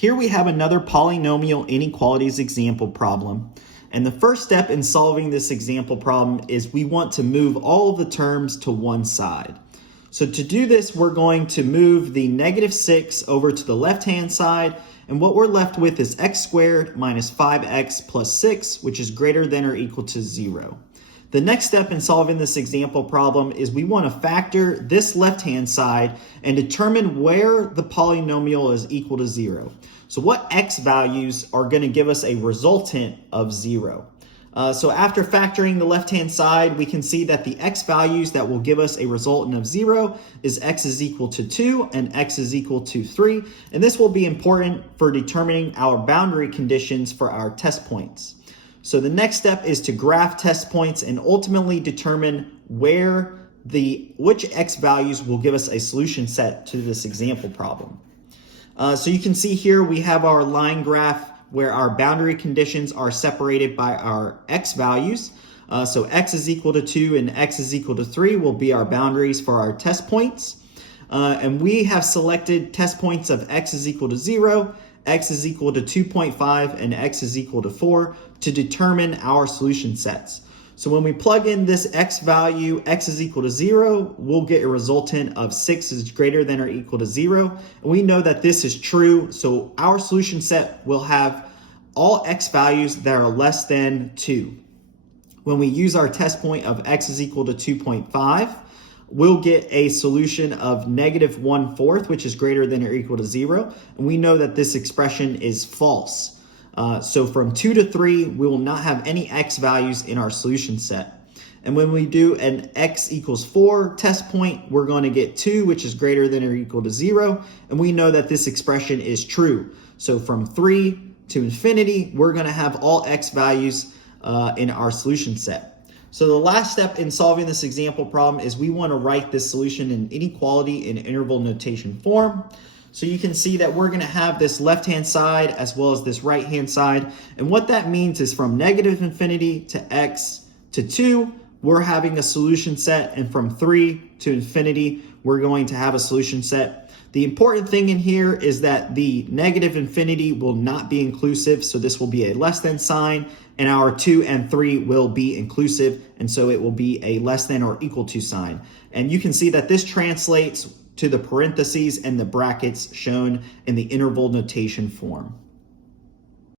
Here we have another polynomial inequalities example problem. And the first step in solving this example problem is we want to move all of the terms to one side. So to do this, we're going to move the -6 over to the left-hand side. And what we're left with is x squared minus 5x plus 6, which is greater than or equal to 0. The next step in solving this example problem is we want to factor this left-hand side and determine where the polynomial is equal to 0. So what x values are going to give us a resultant of 0? So after factoring the left-hand side, we can see that the x values that will give us a resultant of 0 is x is equal to 2 and x is equal to 3. And this will be important for determining our boundary conditions for our test points. So the next step is to graph test points and ultimately determine which x values will give us a solution set to this example problem. So you can see here we have our line graph where our boundary conditions are separated by our x values. So x is equal to 2 and x is equal to 3 will be our boundaries for our test points. And we have selected test points of x is equal to 0, x is equal to 2.5, and x is equal to 4 to determine our solution sets. So when we plug in this x value, x is equal to 0, we'll get a resultant of 6 is greater than or equal to 0. And we know that this is true, so our solution set will have all x values that are less than 2. When we use our test point of x is equal to 2.5, we'll get a solution of -1/4, which is greater than or equal to 0. And we know that this expression is false. So from 2 to 3, we will not have any x values in our solution set. And when we do an x equals 4 test point, we're going to get 2, which is greater than or equal to 0. And we know that this expression is true. So from 3 to infinity, we're going to have all x values in our solution set. So the last step in solving this example problem is we want to write this solution in inequality in interval notation form. So you can see that we're going to have this left-hand side as well as this right-hand side. And what that means is from -infinity to x to 2, we're having a solution set. And from 3 to infinity, we're going to have a solution set. The important thing in here is that the -infinity will not be inclusive. So this will be a less than sign. And our 2 and 3 will be inclusive. And so it will be a less than or equal to sign. And you can see that this translates to the parentheses and the brackets shown in the interval notation form.